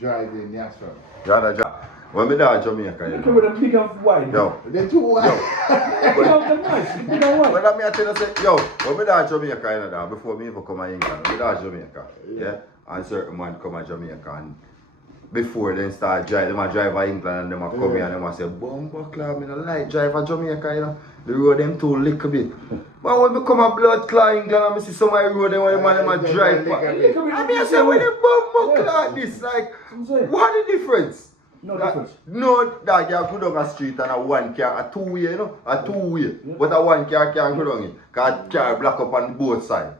driving, yes, sir. Yeah. When me there in Jamaica, Look at them big and wide. Yo. They're too wide. Big and nice. Big and wide. When I tell you, say, yo, when me there in Jamaica, before me even come to England, me there in Jamaica, yeah, and certain man come to Jamaica and before they start driving, them a drive to England and them a come here and them a say, Bumbo club, me no like drive to Jamaica, you know. The road them too little bit. But when me come a blood clot England and me see some of the road them when them a drive. I mean I say, when the Bumbo clot this, like, what the difference? No difference. No, that girl go down a street and a one car, a two-way, you know, a two-way. Yeah. But a one car can't go down it, because car block up on both sides.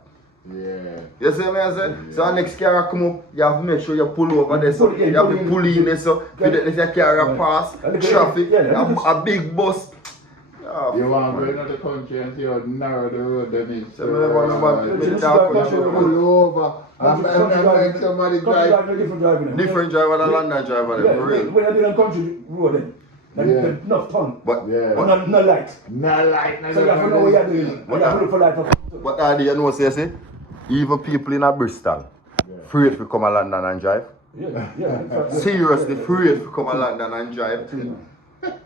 Yeah. You see me I say? So the next car come up, you have to make sure you pull over there, so you have to pull in there, so you let the car pass, traffic, a big bus. You want to go into the country and see how narrow the road then is. So pull over. And make somebody drive. Different driver than London driver, for real. When you do the country road then, enough ton. But no light. No light. So you have to know what you're doing. You have to look for light. But you know what I say? Even people in Bristol, afraid to come to London and drive. Yeah. Seriously, afraid to come to London and drive.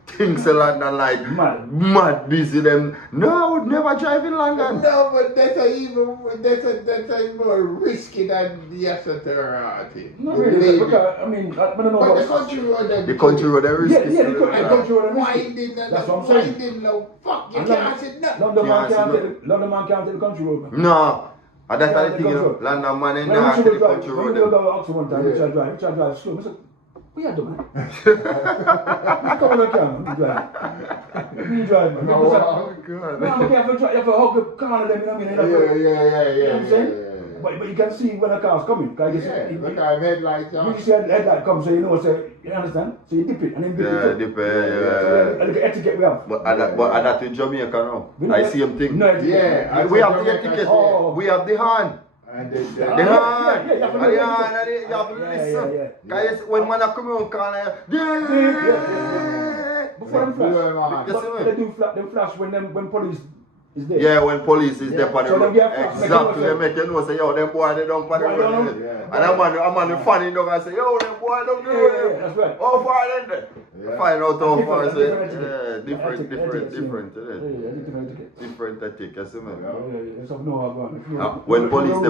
Things in London like mad busy them. No, I would never drive in London. No, but that's even more risky than the Asatara thing. Not really, because I mean, I don't know but about the country road the country road is risky. Yeah, the country road is winding. That's what I'm saying. Winding low. Fuck, you can't sit nothing. London man can't take the country road. No. And that's the thing, you know, London man ain't not the country road. When we go to Oxford one time, we try to drive slow. I said, what you doing? Come on, drive. We drive, man. Oh, God. Man, you have to hug the car and them, you know what I mean? You know what I'm saying? But you can see when the car's coming. Look at headlights on. You see a headlight come, so you know, so you understand? So you dip it and then dip it. Dip it, So a little etiquette we have. But that in Jamaica now. I see him thing. No etiquette. Yeah. We have the etiquette. We have the hand. And the hand. You have to listen. Because when man come on corner, Before them flash. They do flash when police is there. Yeah, when police is there for the road. Exactly, they make you know, say, yo, them boy, they don't for the road. And I'm on the funny dog and say, yo, them boy, don't do it. That's right. How far then? Find out how far, say, different etiquette, see me. When police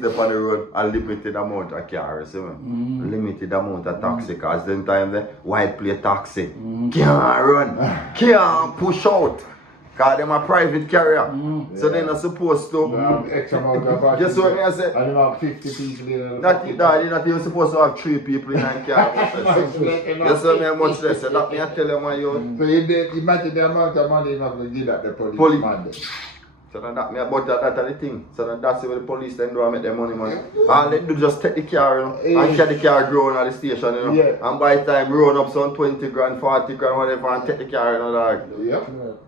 they on the road, a limited amount of cars, see me. Limited amount of taxi, because then time the white plate taxi can't run, can't push out. Because they're a private carrier. So they're not supposed to. X amount of Guess what I say? And you have 50 people in They're not even supposed to have 3 people in a car. Guess what I much less. So that me I tell you, man, you. So you imagine the amount of money you have to give that the police. So that me about that's the thing. So that's where the police then do make their money. And they do just take the car, you know, and carry the car growing at the station, you know. And by the time run up some 20 grand, 40 grand, whatever, and take the car, you know, dog.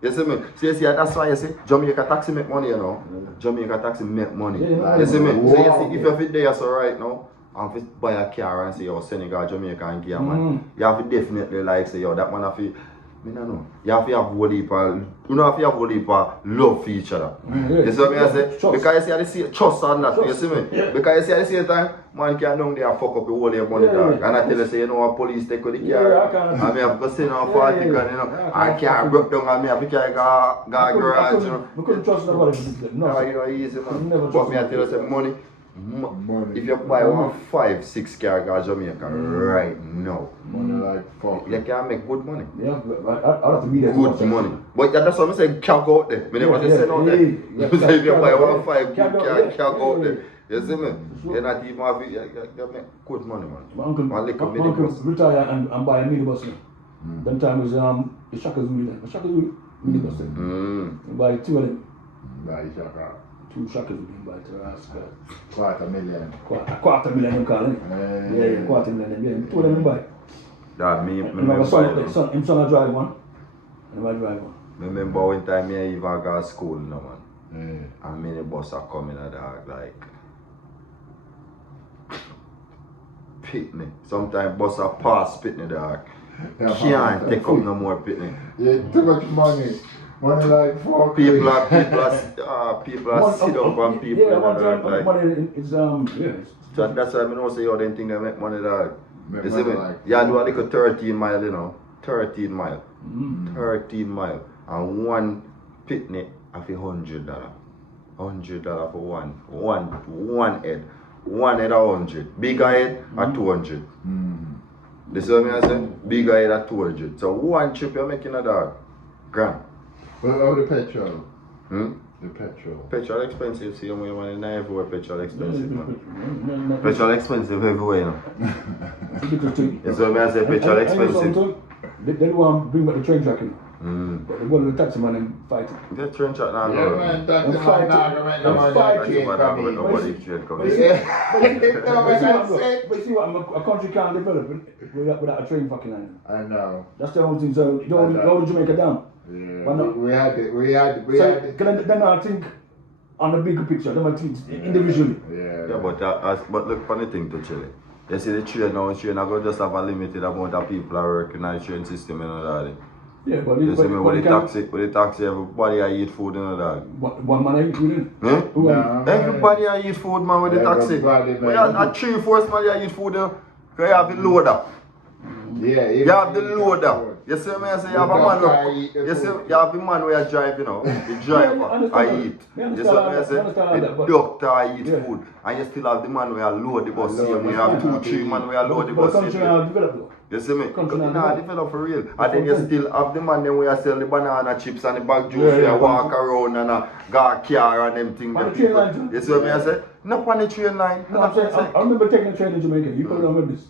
You see me? So you see, that's why you see, Jamaica taxi make money, you know. Jamaica taxi make money. You see me? So you see, if you're there, so right now, and if you buy a car and say, yo, Senegal, Jamaica, and gear, man, you have to definitely like say, yo, that man have to. I don't know. You have to have whole heap of, you know, have to have whole heap of love for each other. You see what I say? Because you see at the same trust and that, you see me? Because you see at the same time, man can't down there and fuck up the whole your money, dog. And I tell you, say, you know, a police take with the car. And me have to send on 40 grand, you know. And car broke down and me have to carry garage, you know. We couldn't trust nobody. No. You know, easy, man. But me I tell you, say, money. If you buy 5-6 car in Jamaica right now, money like fuck. You can make good money. Yeah, I have to be there. Good money. But that's what I say, can't go out there. I never say send out there. You say if you buy 5 good car, can't go out there. You see me? You're not even have you make good money, man. My uncle retire and buy a minibus. Them time was the Shaka's minibus. You buy 2 of them. Buy Shaka. 2 shackles we can buy to ask $250,000. $250,000 them call it. Yeah, $250,000. Yeah, 2 of them buy. That me son I drive one. I drive one. Remember one time I even got to school, no man. And many bus are coming at dog like Pitney. Sometimes bus are past Pitney dog. Can't take up no more Pitney. Yeah, too much money. Money like 4 People quid. are sit up on people. Yeah, in one the time, road, like. money is, yeah. So that's why I know say how them think they make money, dog. Make You see money me? like Yeah, do a little 13 mile, you know. 13 mile. Mm. 13 mile. And one picnic of $100. $100 for one head. One head at 100. Bigger head at 200. This is what I say? Bigger head at 200. So one trip you're making a dog. Grand. What about the petrol? Hmm? The petrol. Petrol expensive, see when you're in everywhere petrol expensive, man. No. Petrol expensive everywhere, you know. That's what I say, petrol I expensive. They want to bring back the train track in. Mm. But one of the taxi man and fight it. Get train track now, Yeah, man, that's the fight man now gonna make no it. money Fight on it. train But coming. nobody train coming. But you see what, a country can't develop without a train fucking line. I know. That's the only thing. So you don't go to Jamaica down. Yeah, Why not? we had it. So then I think on the bigger picture, then I think individually. Yeah. But look, funny thing to Chile. You see the train now, train I go just have a limited amount of people are working on the train system, you know that. Yeah, but You see me with the taxi, everybody I eat food, you know that. One man I eat with it. Eh? No, Everybody I eat food, man, with the taxi. Everybody, man. We have a 3-4 man I eat food, you know. Because you have the loader. Yeah, You have the loader. You see me, I say you have a man. You see, you have the man where you drive, you know. The driver, I eat. You see me, I say the doctor, I eat food. And you still have the man where you load the bus. You have 2-3 man where you load the But bus. country now develop though. You see me? Country now Nah, develop for real. And then you still have the man them where you sell the banana chips and the bag juice. Yeah, You walk around and got a car and them things. On the train line too? You see me? I say, not on the train line. No, I'm saying, I remember taking a train in Jamaica. You probably don't remember this.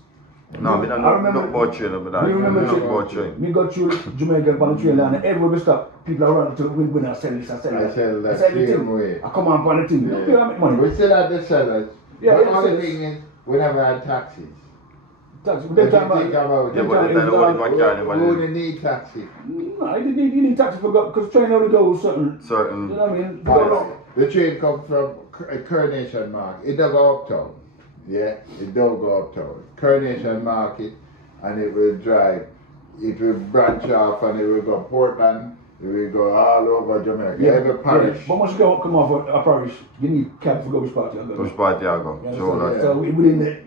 No, I don't know about train, but I You remember know about train. me go through Jamaica on the train line and everywhere we stop, people are running to the window and sell this, I sell that. I sell that I sell everything. same way. I come on the thing. Yeah. You know, I make money. We still have the sellers. Yeah, But yeah, the only sellers. thing is, we never had taxis. Taxi. If Them you time think about Yeah, it, but the time was what car we anybody. only need taxi. no, you need taxi for because train only goes certain. Certain. You know what I mean? Go along. The train comes from Coronation Market. It don't go uptown. Yeah, it don't go uptown. Coronation Market, and it will drive. It will branch off and it will go Portland. It will go all over Jamaica. Every parish. But once you come off a parish, you need cab for go which party. Which party I go? Yeah, Sure, so, that. so within the,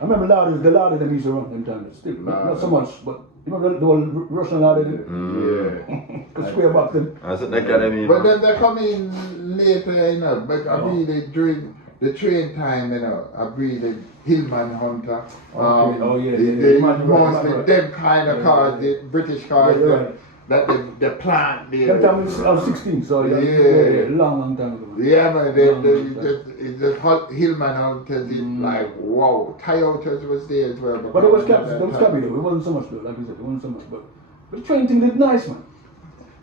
I remember the louder them used to run them times. Still, not so much, but you remember the old Russian louder? Yeah. Could swear back them. I said, they can't even. But then they come in later, you know. But I really during the train time, you know, I really Hillman Hunter. Oh, yeah, Mostly them kind of cars, the British cars Yeah, right. that the plant there. That time I was 16, so yeah, long time ago. Yeah, man, it's just Hillman Hunters, like, wow. Toyotas was there as well. But it was cabby though. It wasn't so much though, like you said, it wasn't so much. But the train thing looked nice, man.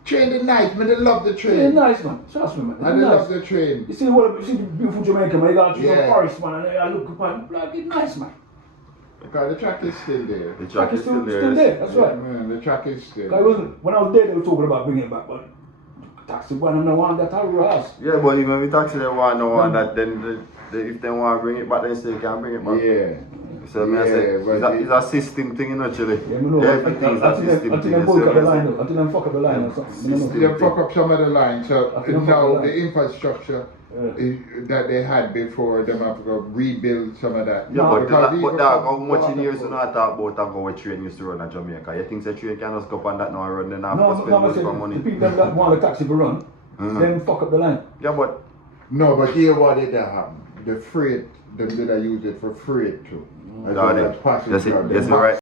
Train the nice, man, they love the It train. nice, man. Trust me, man. And they Nice. love the train. You see the beautiful Jamaica, man. You got to the Yeah. forest, man, and I look upon like it's nice, man. Because the track is still there. The track is still Still there. That's right. Man, the track is still I wasn't when I was there. They were talking about bringing it back, but taxi one and the one that I was. Yeah, but even with taxi, they want no one that then if they want to bring it back, they still can bring it back. Yeah. So me I say, but it's a system thing, you know, actually. Yeah, me know. Everything is a system thing. Until they fuck up the line, though. Until they fuck up the line or something. You know? They fuck up some of the lines, so I think I'm now fucking the infrastructure Yeah. that they had before, them have to go rebuild some of that. Yeah, but Because even dog, how from much in years you Waterford- not talk about how a train used to run at Jamaica? You think the train can just go up on that now and run, then have to No, spend I much said for the money? people that want the taxi to run, then fuck up the line. Yeah, but No, but here what did that happen? The freight, them did I use it for freight too. As well as passenger. yes, you're right.